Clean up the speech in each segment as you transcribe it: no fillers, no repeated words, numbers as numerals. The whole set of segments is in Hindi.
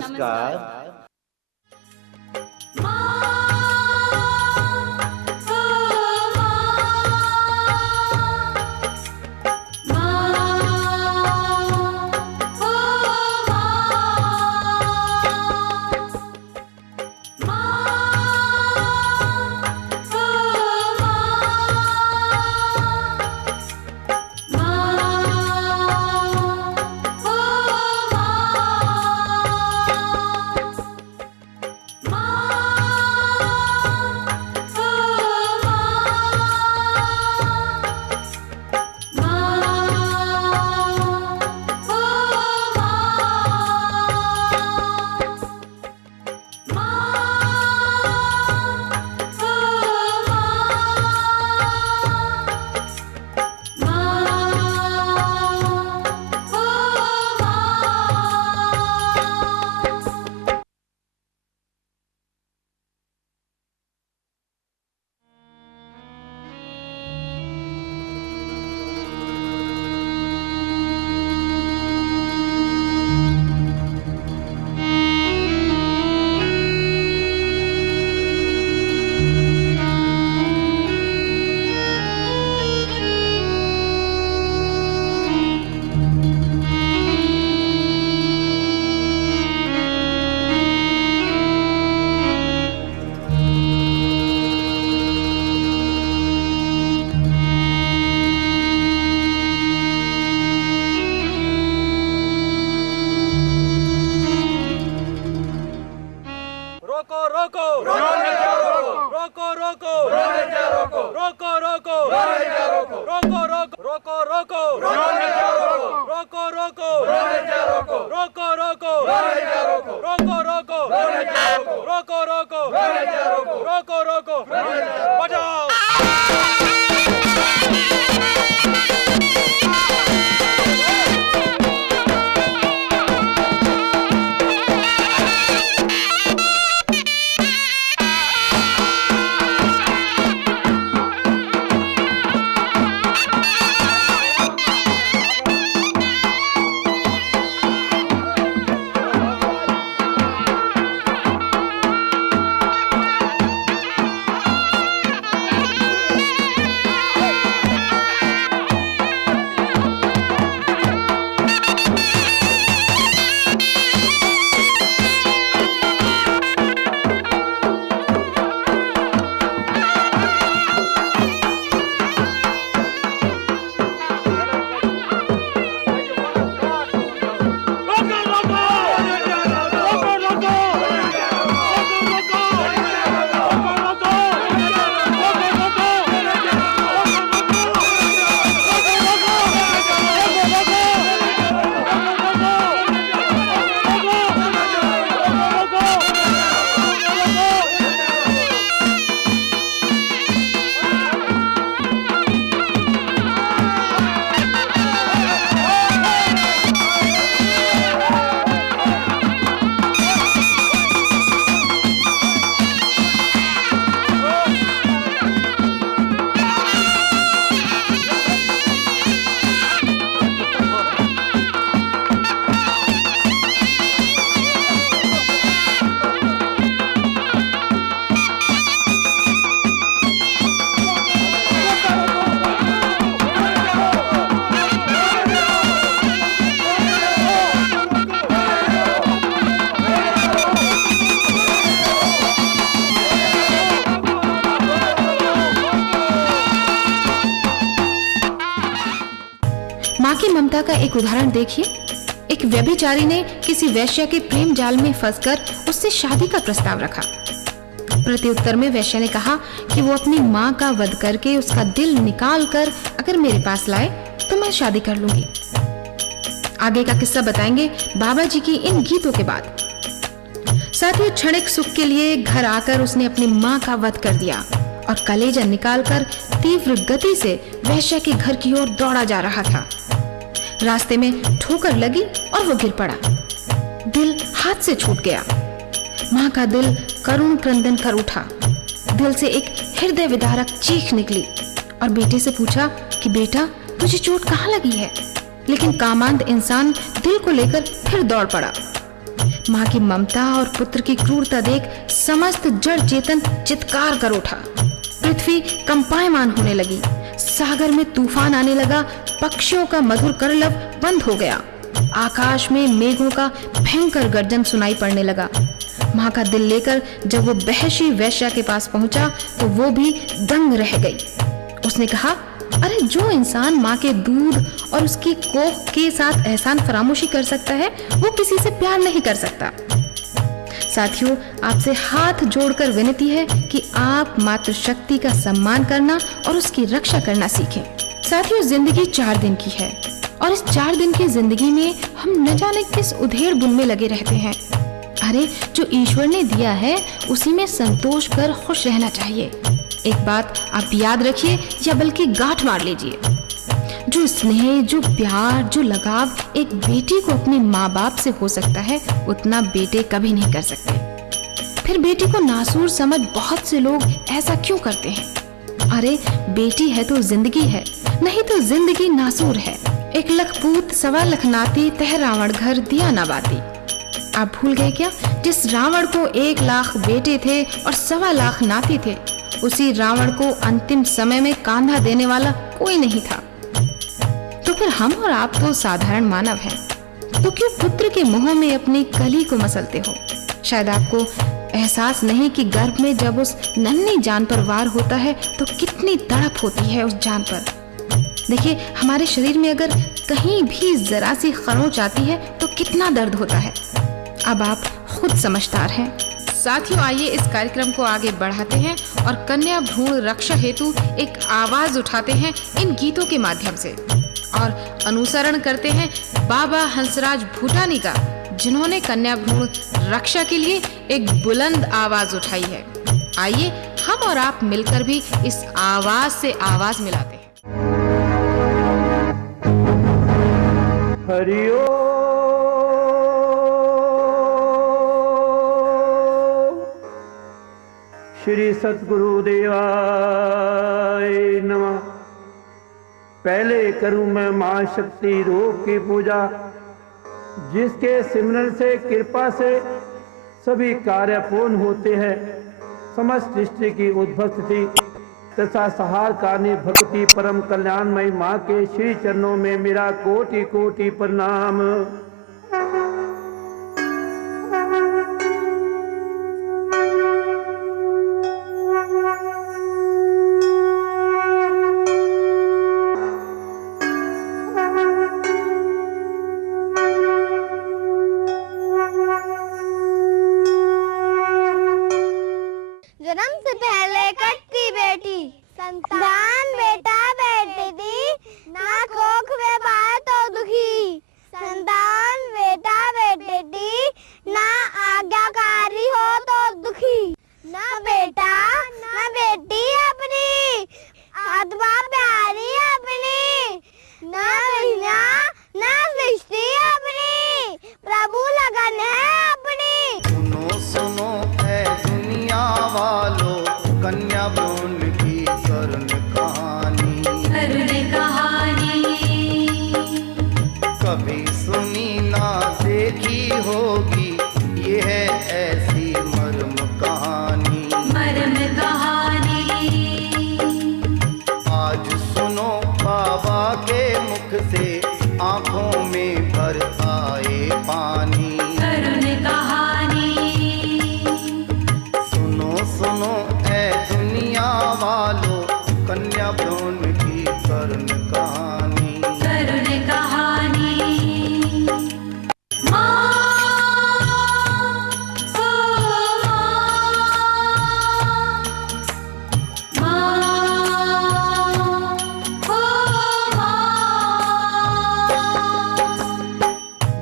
नमस्कार। माँ की ममता का एक उदाहरण देखिए। एक व्यभिचारी ने किसी वैश्या के प्रेम जाल में फंसकर उससे शादी का प्रस्ताव रखा। प्रत्युत्तर में वैश्या ने कहा कि वो अपनी माँ का वध करके उसका दिल निकाल कर अगर मेरे पास लाए तो मैं शादी कर लूंगी। आगे का किस्सा बताएंगे बाबा जी की इन गीतों के बाद। साथियों, क्षणिक सुख के लिए घर आकर उसने अपनी माँ का वध कर दिया और कलेजा निकालकर तीव्र गति से वैश्या के घर की ओर दौड़ा जा रहा था। रास्ते में ठोकर लगी और वो गिर पड़ा। दिल हाथ से छूट गया। माँ का दिल करुण क्रंदन कर उठा। दिल से एक हृदय विदारक चीख निकली और बेटे से पूछा कि बेटा, तुझे चोट कहाँ लगी है? लेकिन कामांध इंसान दिल को लेकर फिर दौड़ पड़ा। माँ की ममता और पुत्र की क्रूरता देख समस्त जड़ चेतन चित्कार कर उठा। पृथ्वी कंपायमान होने लगी, सागर में तूफान आने लगा, पक्षियों का मधुर कलरव बंद हो गया, आकाश में मेघों का भयंकर गर्जन सुनाई पड़ने लगा। माँ का दिल लेकर जब वो बेहशी वेश्या के पास पहुंचा तो वो भी दंग रह गई। उसने कहा, अरे जो इंसान माँ के दूध और उसकी कोख के साथ एहसान फरामोशी कर सकता है, वो किसी से प्यार नहीं कर सकता। साथियों, आपसे हाथ जोड़कर विनती है कि आप मातृशक्ति का सम्मान करना और उसकी रक्षा करना सीखें। साथियों, जिंदगी 4 दिन की है और इस 4 दिन की जिंदगी में हम न जाने किस उधेड़ बुन में लगे रहते हैं। अरे जो ईश्वर ने दिया है उसी में संतोष कर खुश रहना चाहिए। एक बात आप याद रखिए या बल्कि गांठ मार लीजिए, जो स्नेह, जो प्यार, जो लगाव एक बेटी को अपने माँ बाप से हो सकता है, उतना बेटे कभी नहीं कर सकते। फिर बेटी को नासूर समझ बहुत से लोग ऐसा क्यों करते हैं? अरे बेटी है तो जिंदगी है, नहीं तो जिंदगी नासूर है। 1 लख पूत 1.25 लख नाती, तह रावण घर दिया ना बाती। आप भूल गए क्या? जिस रावण को 1 लाख बेटे थे और 1.25 लाख नाती थे, उसी रावण को अंतिम समय में कांधा देने वाला कोई नहीं था। तो फिर हम और आप तो साधारण मानव हैं, तो क्यों पुत्र के मुंह में अपनी कली को मसलते हो? शायद आपको एहसास नहीं कि गर्भ में जब उस नन्ही जान पर वार होता है तो कितनी तड़प होती है उस जान पर। देखिए, हमारे शरीर में अगर कहीं भी जरा सी खरोंच आती है तो कितना दर्द होता है। अब आप खुद समझदार हैं। साथियों, आइए इस कार्यक्रम को आगे बढ़ाते हैं और कन्या भ्रूण रक्षा हेतु एक आवाज उठाते हैं इन गीतों के माध्यम से और अनुसरण करते हैं बाबा हंसराज भूटानी का, जिन्होंने कन्या भ्रूण रक्षा के लिए एक बुलंद आवाज उठाई है। आइए हम और आप मिलकर भी इस आवाज से आवाज मिलाते हैं। हरि ओम। श्री सतगुरु देवाय नमः। पहले करूं मैं मां शक्ति रूप की पूजा, जिसके सिमरन से, कृपा से सभी कार्य पूर्ण होते हैं। समस्त सृष्टि की उद्भव स्थिति तथा सहार कारणी भक्ति परम कल्याणमयी मां के श्री चरणों में मेरा कोटि कोटि प्रणाम। जन्म से पहले कटती बेटी, संतान बेटा बेटी दी, ना कोख में पाए तो दुखी। संतान बेटा बेटी दी, ना आज्ञाकारी हो तो दुखी। ना बेटा ना बेटी अपनी, आत्मा प्यारी अपनी। ना दुनिया ना सृष्टि अपनी, प्रभु लगन है अपनी। सुनो सुनो ऐ दुनिया वालों, कन्या भ्रूण की करुण कहानी। कभी सुनी ना देखी होगी, ये है ऐसी मर्म कहानी। आज सुनो बाबा के मुख से, आंखों में भर आए पानी। सुनो ऐ दुनिया वालों, कन्या भ्रूण की करुण कहानी।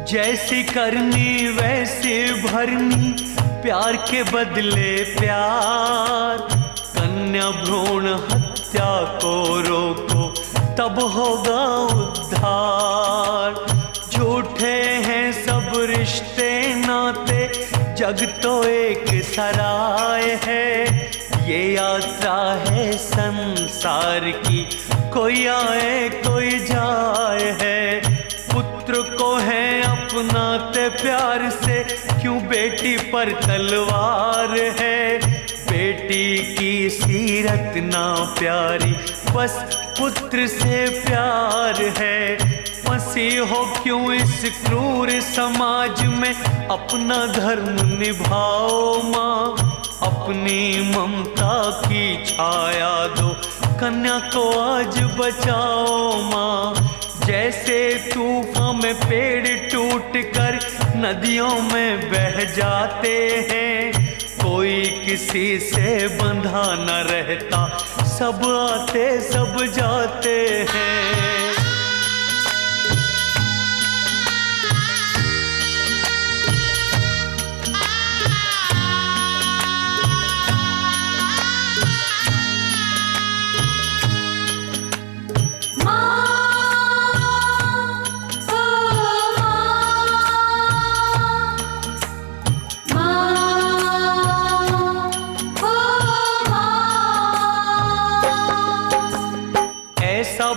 जैसी करनी वैसे भरनी, प्यार के बदले प्यार। कन्या भ्रूण हत्या को रोको, तब होगा उद्धार। झूठे हैं सब रिश्ते नाते, जग तो एक सराय है। ये यात्रा है संसार की, कोई आए कोई जाए है। पुत्र को है अपनाते प्यार से, क्यों बेटी पर तलवार है। बेटी की सीरत ना प्यारी, बस पुत्र से प्यार है। फंसी हो क्यों इस क्रूर समाज में, अपना धर्म निभाओ माँ। अपनी ममता की छाया दो, कन्या को आज बचाओ माँ। जैसे तूफान में पेड़ टूट कर नदियों में बह जाते हैं, कोई किसी से बंधा न रहता, सब आते सब जाते हैं।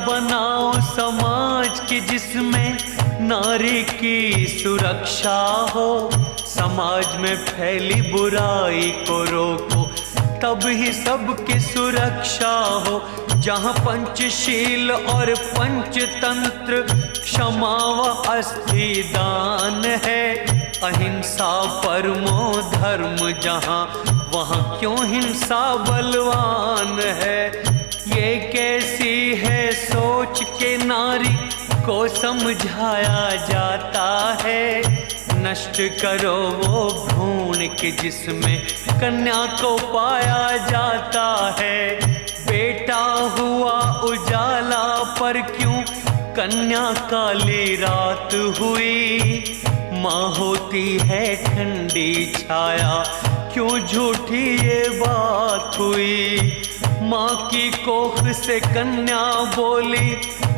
बनाओ समाज की जिसमें नारी की सुरक्षा हो। समाज में फैली बुराई को रोको, तब ही सबकी सुरक्षा हो। जहाँ पंचशील और पंचतंत्र, क्षमा व अस्थि दान है। अहिंसा परमो धर्म जहाँ, वहाँ क्यों हिंसा बलवान है। ये कैसी है सोच के नारी को समझाया जाता है। नष्ट करो वो भ्रूण के जिसमें कन्या को पाया जाता है। बेटा हुआ उजाला पर क्यों कन्या काली रात हुई। माँ होती है ठंडी छाया, क्यों झूठी ये बात हुई। माँ की कोख से कन्या बोली,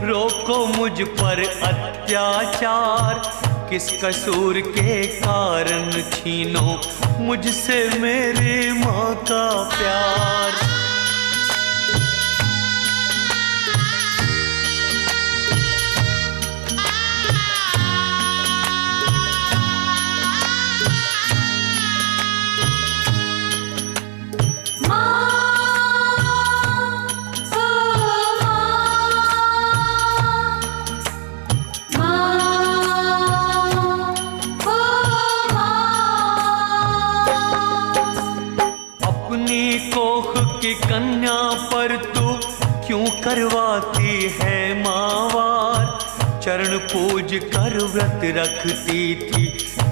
रोको मुझ पर अत्याचार। किस कसूर के कारण छीनो मुझसे मेरी माँ का प्यार। कन्या पर तू क्यों करवाती है मावार। चरण पूज कर व्रत रखती थी,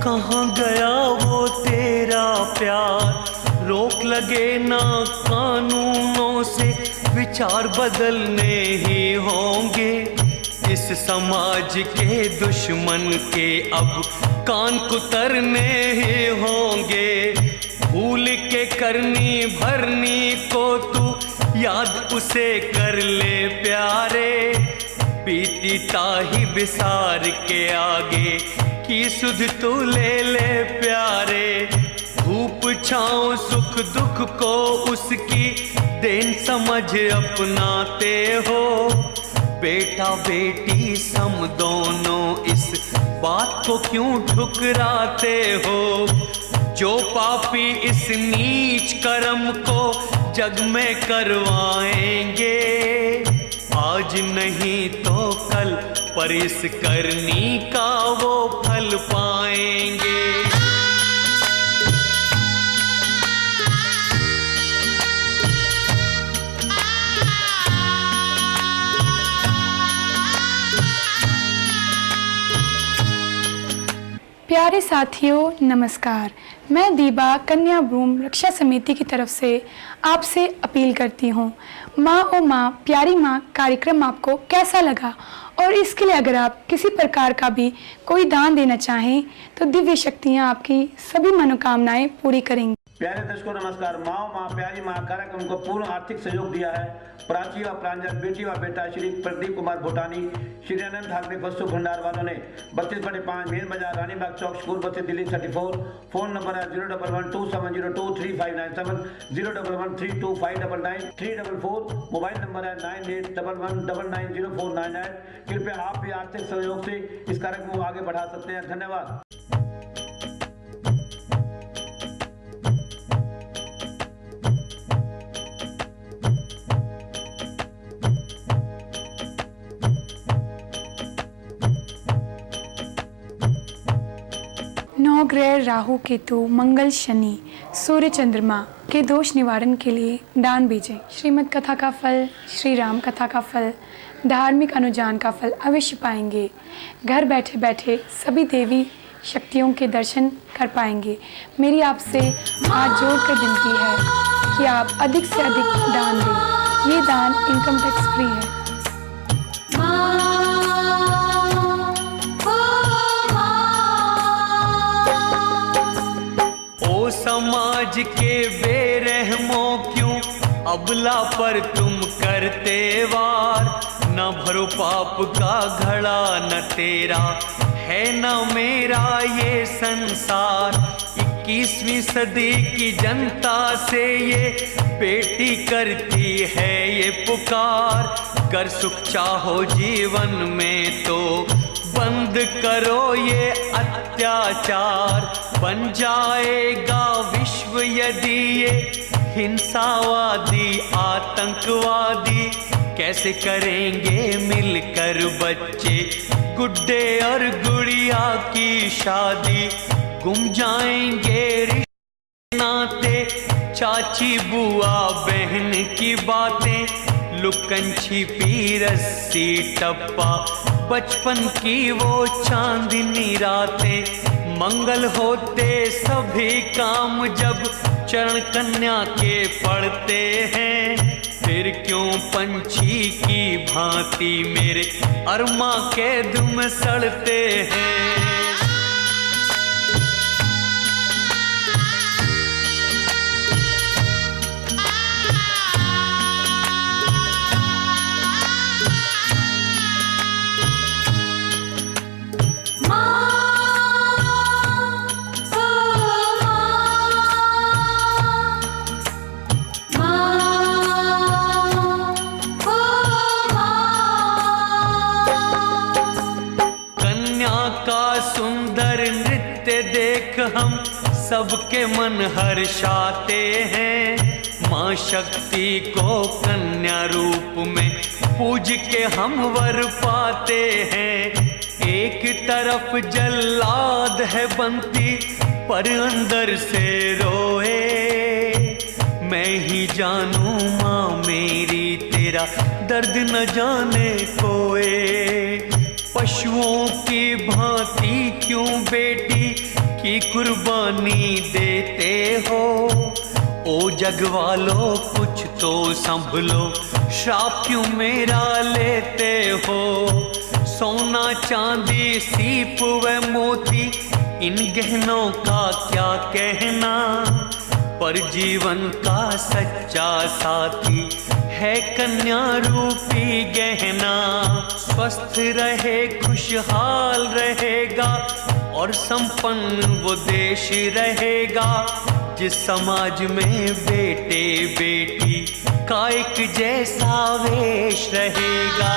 कहाँ गया वो तेरा प्यार। रोक लगे ना कानूनों से, विचार बदलने ही होंगे। इस समाज के दुश्मन के अब कान कुतरने ही होंगे। भूल के करनी भरनी को तू याद उसे कर ले प्यारे। बीती ताही बिसार के आगे की सुध तू ले ले प्यारे। धूप छाँव सुख दुख को उसकी देन समझ अपनाते हो। बेटा बेटी सम दोनों, इस बात को क्यों ठुकराते हो। जो पापी इस नीच कर्म को जग में करवाएंगे। आज नहीं तो कल पर इस करनी का वो फल पाएंगे। प्यारे साथियों नमस्कार। मैं दीबा कन्या भ्रूण रक्षा समिति की तरफ से आपसे अपील करती हूँ। माँ ओ माँ प्यारी माँ कार्यक्रम आपको कैसा लगा, और इसके लिए अगर आप किसी प्रकार का भी कोई दान देना चाहें तो दिव्य शक्तियाँ आपकी सभी मनोकामनाएं पूरी करेंगी। प्यारे दर्शकों नमस्कार। माँ प्यारी माँ कार्यक्रम को पूर्ण आर्थिक सहयोग दिया है प्राची व प्रांजल, बेटी व बेटा श्री प्रदीप कुमार भूटानी, श्री अनंत ठाकरे वस्तु भंडार वालों ने 32/5 मेन बाजार रानीबाग चौक स्कूल बस्ती दिल्ली 34। फोन नंबर है 01127023597, 011325999 344। मोबाइल नंबर है 9811990498। कृपया आप भी आर्थिक सहयोग से इस कार्यक्रम को आगे बढ़ा सकते हैं। धन्यवाद। नवग्रह राहु केतु मंगल शनि सूर्य चंद्रमा के दोष निवारण के लिए दान भेजें। श्रीमद् कथा का फल, श्री राम कथा का फल, धार्मिक अनुजान का फल अवश्य पाएंगे। घर बैठे बैठे सभी देवी शक्तियों के दर्शन कर पाएंगे। मेरी आपसे हाथ जोड़कर विनती है कि आप अधिक से अधिक दान दें। ये दान इनकम टैक्स फ्री है। समाज के बेरहमों क्यों अबला पर तुम करते वार, न भरो पाप का घड़ा, न तेरा है न मेरा ये संसार। 21वीं सदी की जनता से ये बेटी करती है ये पुकार, कर सुख चाहो जीवन में तो बंद करो ये अत्याचार। बन जाएगा विश्व यदि ये हिंसावादी आतंकवादी, कैसे करेंगे मिलकर बच्चे गुड्डे और गुड़िया की शादी। गुम जाएंगे रिश्ते नाते, चाची बुआ बहन की बातें, लुकन छिपी रस्सी टप्पा, बचपन की वो चांदनी रातें। मंगल होते सभी काम जब चरण कन्या के पढ़ते हैं, फिर क्यों पंछी की भांति मेरे अरमा के दुम सड़ते हैं। हम सबके मन हर्षाते हैं, माँ शक्ति को कन्या रूप में पूज के हम वर पाते हैं। एक तरफ जल्लाद है बनती पर अंदर से रोए, मैं ही जानू माँ मेरी तेरा दर्द न जाने कोई। पशुओं की भांति क्यों बेटी की कुर्बानी देते हो, ओ जग वालों कुछ तो संभलो, श्राप क्यों मेरा लेते हो। सोना चांदी सीप व मोती इन गहनों का क्या कहना, पर जीवन का सच्चा साथी है कन्या रूपी गहना। स्वस्थ रहे खुशहाल रहेगा और संपन्न वो देश रहेगा, जिस समाज में बेटे बेटी का एक जैसा वेश रहेगा।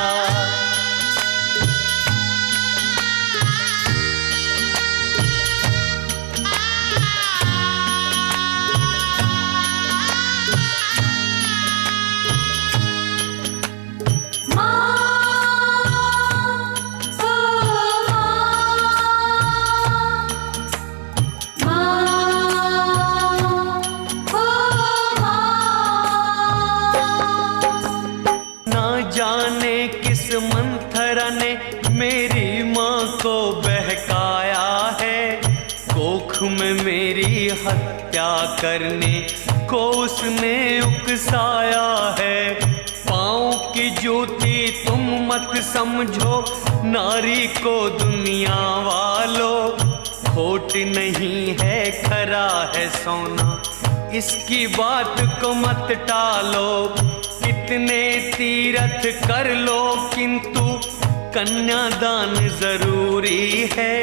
मंथरा ने मेरी माँ को बहकाया है, कोख में मेरी हत्या करने को उसने उकसाया है। पाँव की जूती तुम मत समझो नारी को दुनिया वालों, खोट नहीं है खरा है सोना इसकी बात को मत टालो, कितने तीर्थ कर लो, किंतु कन्यादान जरूरी है।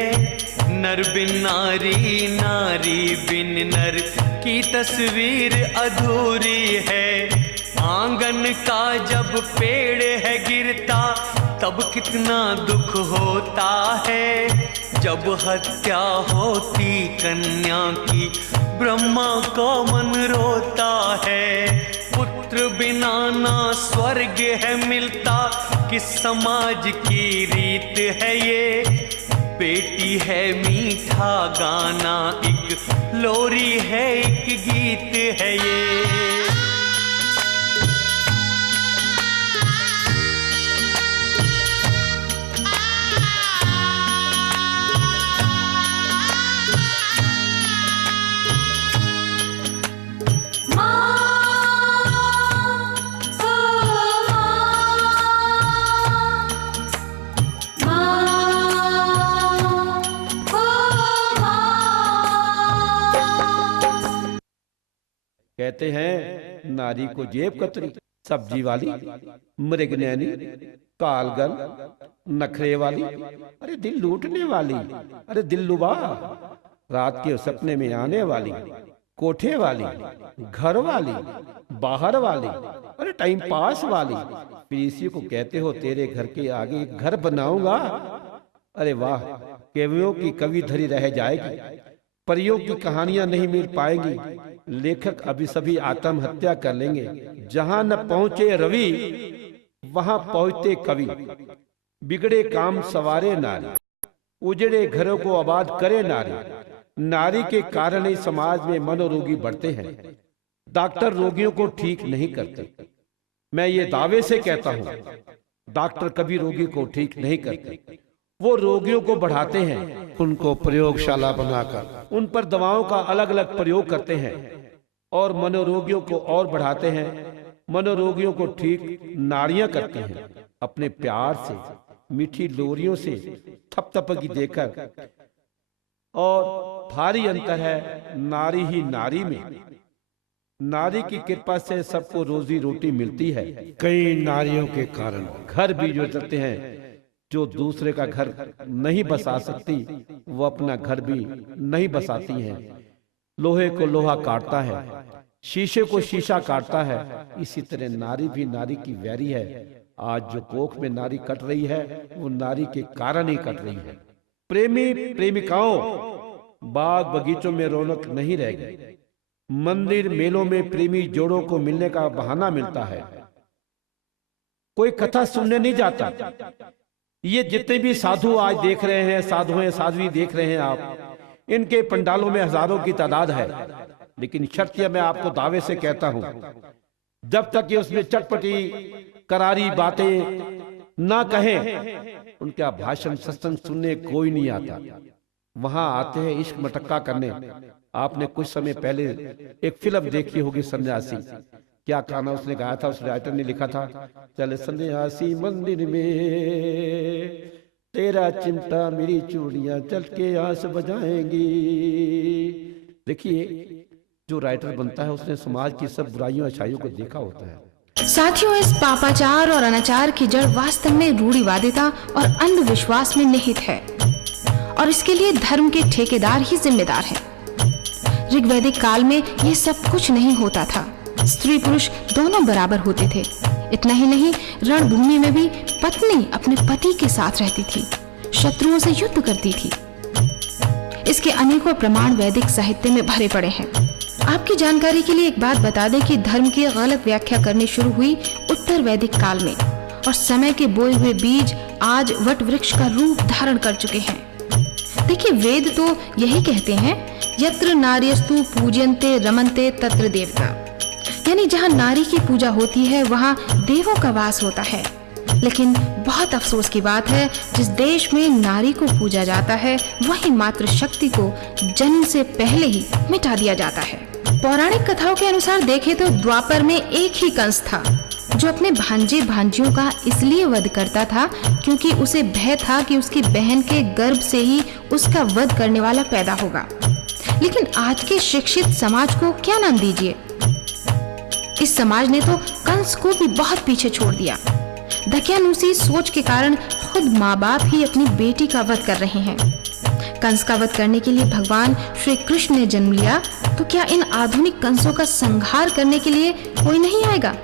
नर बिन नारी, नारी बिन नर की तस्वीर अधूरी है। आंगन का जब पेड़ है गिरता, तब कितना दुख होता है। जब हत्या होती कन्या की, ब्रह्मा का मन रोता है। पुत्र बिना ना स्वर्ग है मिलता, किस समाज की रीत है ये। बेटी है मीठा गाना, एक लोरी है, एक गीत है ये। कहते हैं नारी को जेब कतरी, सब्जी वाली, मृगनैनी, कालगल, नखरे वाली, अरे दिल लूटने वाली, अरे दिल लुबा, रात के सपने में आने वाली, कोठे वाली, घर वाली, बाहर वाली, अरे टाइम पास वाली। फिर इसी को कहते हो तेरे घर के आगे घर बनाऊंगा। अरे वाह, कवियों की कवि धरी रह जाएगी, परियों की कहानियां नहीं मिल पाएंगी। लेखक अभी सभी आत्महत्या कर लेंगे। जहां न पहुंचे रवि, वहां पहुंचते कवि। बिगड़े काम सवारे नारी, उजड़े घरों को आबाद करे नारी। नारी के कारण ही समाज में मनोरोगी बढ़ते हैं। डॉक्टर रोगियों को ठीक नहीं करते। मैं ये दावे से कहता हूं, डॉक्टर कभी रोगी को ठीक नहीं करते। वो रोगियों को बढ़ाते हैं, उनको प्रयोगशाला बनाकर उन पर दवाओं का अलग अलग प्रयोग करते हैं और मनोरोगियों को और बढ़ाते हैं। मनोरोगियों को ठीक नारियां करते हैं, अपने प्यार से, मीठी लोरियों से थपथपकी देकर। और भारी अंतर है नारी ही नारी में। नारी की कृपा से सबको रोजी रोटी मिलती है। कई नारियों के कारण घर भी जो चलते हैं। जो दूसरे का घर नहीं बसा सकती, वो अपना घर भी नहीं बसाती हैं। लोहे को लोहा काटता है, शीशे को शीशा काटता है। इसी तरह नारी भी नारी की वैरी है। आज जो कोख में नारी कट रही है, वो नारी के कारण ही कट रही है। प्रेमी प्रेमिकाओं, बाग बगीचों में रौनक नहीं रह गई। मंदिर मेलों में प्रेमी जोड़ों को मिलने का बहाना मिलता है। कोई कथा सुनने नहीं जाता। ये जितने भी साधु आज देख रहे हैं, साधुएं साध्वी देख रहे हैं आप, इनके पंडालों में हजारों की तादाद है। लेकिन शर्त मैं आपको दावे से कहता हूं, जब तक ये उसमें चटपटी करारी बातें ना कहें, उनका भाषण सत्संग सुनने कोई नहीं आता। वहां आते हैं इश्क मटक्का करने। आपने कुछ समय पहले एक फिल्म देखी होगी, सन्यासी। क्या गाना उसने गाया था, उस राइटर ने लिखा था, चल सन्यासी मंदिर में, तेरा चिमटा मेरी चूड़ियां चल के आस बजाएंगी। देखिए, जो राइटर बनता है उसने समाज की सब बुराइयों अच्छाइयों को देखा होता है। साथियों, इस पापाचार और अनाचार की जड़ वास्तव में रूढ़िवादिता और अंधविश्वास में निहित है, और इसके लिए धर्म के ठेकेदार ही जिम्मेदार हैं। ऋग्वैदिक काल में ये सब कुछ नहीं होता था। स्त्री पुरुष दोनों बराबर होते थे। इतना ही नहीं, रणभूमि में भी पत्नी अपने पति के साथ रहती थी, शत्रुओं से युद्ध करती थी। इसके अनेकों प्रमाण वैदिक साहित्य में भरे पड़े हैं। आपकी जानकारी के लिए एक बात बता दें कि धर्म की गलत व्याख्या करनी शुरू हुई उत्तर वैदिक काल में, और समय के बोए हुए बीज आज वट वृक्ष का रूप धारण कर चुके हैं। देखिए, वेद तो यही कहते हैं, यत्र नार्यस्तु पूज्यन्ते रमन्ते तत्र देवता, यानी जहाँ नारी की पूजा होती है वहाँ देवों का वास होता है। लेकिन बहुत अफसोस की बात है, जिस देश में नारी को पूजा जाता है वहीं मातृ शक्ति को जन्म से पहले ही मिटा दिया जाता है। पौराणिक कथाओं के अनुसार देखें तो द्वापर में एक ही कंस था जो अपने भांजे भांजियों का इसलिए वध करता था क्योंकि उसे भय था कि उसकी बहन के गर्भ से ही उसका वध करने वाला पैदा होगा। लेकिन आज के शिक्षित समाज को क्या नाम दीजिए? इस समाज ने तो कंस को भी बहुत पीछे छोड़ दिया। दकियानूसी सोच के कारण खुद माँ बाप ही अपनी बेटी का वध कर रहे हैं। कंस का वध करने के लिए भगवान श्री कृष्ण ने जन्म लिया, तो क्या इन आधुनिक कंसों का संहार करने के लिए कोई नहीं आएगा?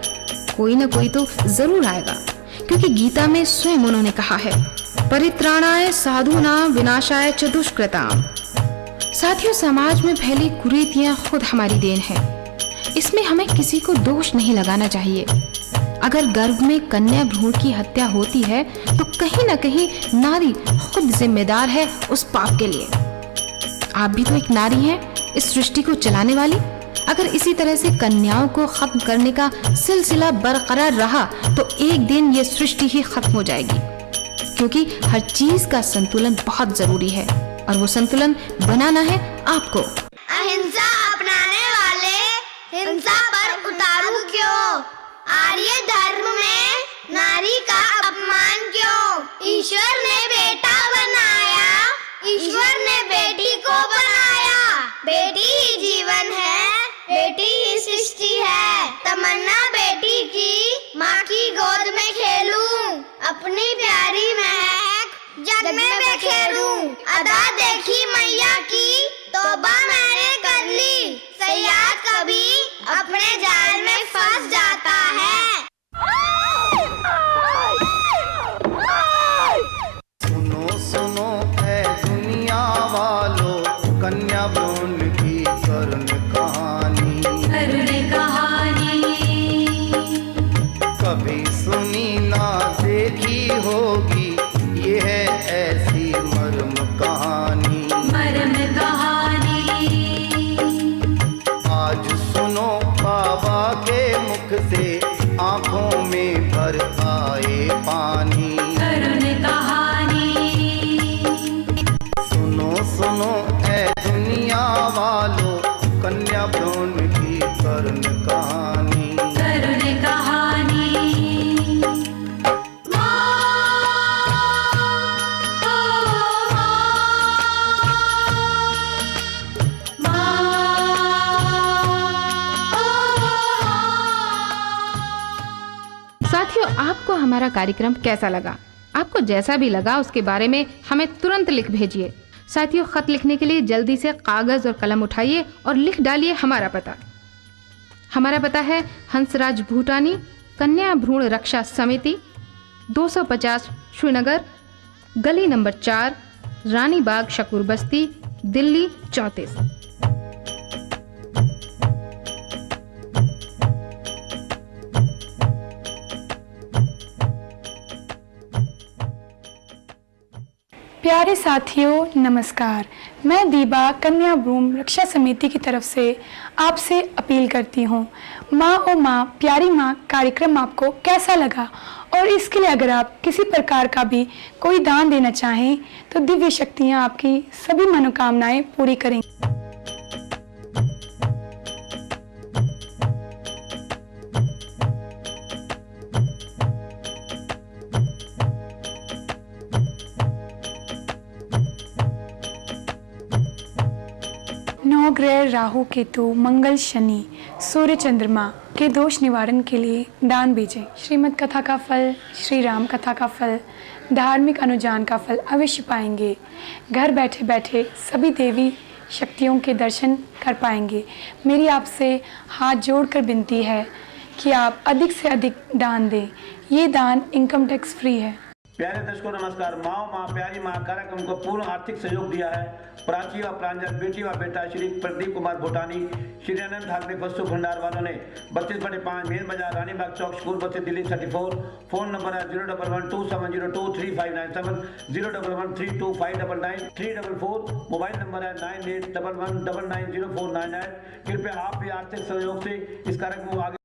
कोई ना कोई तो जरूर आएगा, क्योंकि गीता में स्वयं उन्होंने कहा है, परित्राणाय साधूनां विनाशाय च दुष्कृताम्। साथियों, समाज में फैली कुरीतियां खुद हमारी देन है। इसमें हमें किसी को दोष नहीं लगाना चाहिए। अगर गर्भ में कन्या भ्रूण की हत्या होती है तो कहीं ना कहीं नारी खुद जिम्मेदार है उस पाप के लिए। आप भी तो एक नारी हैं, इस सृष्टि को चलाने वाली। अगर इसी तरह से कन्याओं को खत्म करने का सिलसिला बरकरार रहा तो एक दिन ये सृष्टि ही खत्म हो जाएगी, क्योंकि हर चीज का संतुलन बहुत जरूरी है और वो संतुलन बनाना है आपको। अहिंसा अपनाने वाले हिंसा पर उतारू क्यों? आर्य धर्म में नारी का अपमान क्यों? ईश्वर ने बेटा बनाया, ईश्वर ने बेटी को बनाया। बेटी ही जीवन है, बेटी ही सृष्टि है। तमन्ना बेटी की माँ की गोद में खेलूं, अपनी प्यारी महक जग में बिखेरूं। अदा देखी मैया की, तौबा मैंने कर ली। सयाद कभी अपने जाल में फंस जाता है। सुनो सुनो ऐ दुनिया वालों, कन्या भ्रूण की करुण कहानी। कभी सुनी ना देखी होगी, ये है ऐसी मर्म कहानी। आज सुनो बाबा के मुख से, आंखों में भर आए पानी। सुनो सुनो ऐ दुनिया वालों, कन्या भ्रूण की करुण कहानी। साथियों, आपको हमारा कार्यक्रम कैसा लगा? आपको जैसा भी लगा उसके बारे में हमें तुरंत लिख भेजिए। साथियों, खत लिखने के लिए जल्दी से कागज और कलम उठाइए और लिख डालिए हमारा पता। हमारा पता है हंसराज भूटानी, कन्या भ्रूण रक्षा समिति, 250 श्रीनगर, गली नंबर 4, रानी बाग, शकूर बस्ती, दिल्ली 34। प्यारे साथियों, नमस्कार। मैं दीबा कन्या भ्रूण रक्षा समिति की तरफ से आपसे अपील करती हूँ, माँ ओ माँ प्यारी माँ कार्यक्रम आपको कैसा लगा? और इसके लिए अगर आप किसी प्रकार का भी कोई दान देना चाहें तो दिव्य शक्तियाँ आपकी सभी मनोकामनाएं पूरी करेंगी। ग्रह राहु केतु मंगल शनि सूर्य चंद्रमा के दोष निवारण के लिए दान भेजें। श्रीमद् कथा का फल, श्री राम कथा का फल, धार्मिक अनुजान का फल अवश्य पाएंगे। घर बैठे बैठे सभी देवी शक्तियों के दर्शन कर पाएंगे। मेरी आपसे हाथ जोड़कर विनती है कि आप अधिक से अधिक दान दें। ये दान इनकम टैक्स फ्री है। प्यारे दर्शकों नमस्कार। माँ प्यारी माँ कार्यक्रम को पूर्ण आर्थिक सहयोग दिया है प्राची व प्रांजल, बेटी व बेटा श्री प्रदीप कुमार भूटानी, श्री अनंत ठाकरे वस्तु भंडार वालों ने 32/5 मेन बाजार, रानी बाग चौक, स्कूल बस्ती, दिल्ली 34। फोन नंबर है 01127023597, 011325999, 344। मोबाइल नंबर है 9811990499। कृपया आप भी आर्थिक सहयोग से इस कार्यक्रम को आगे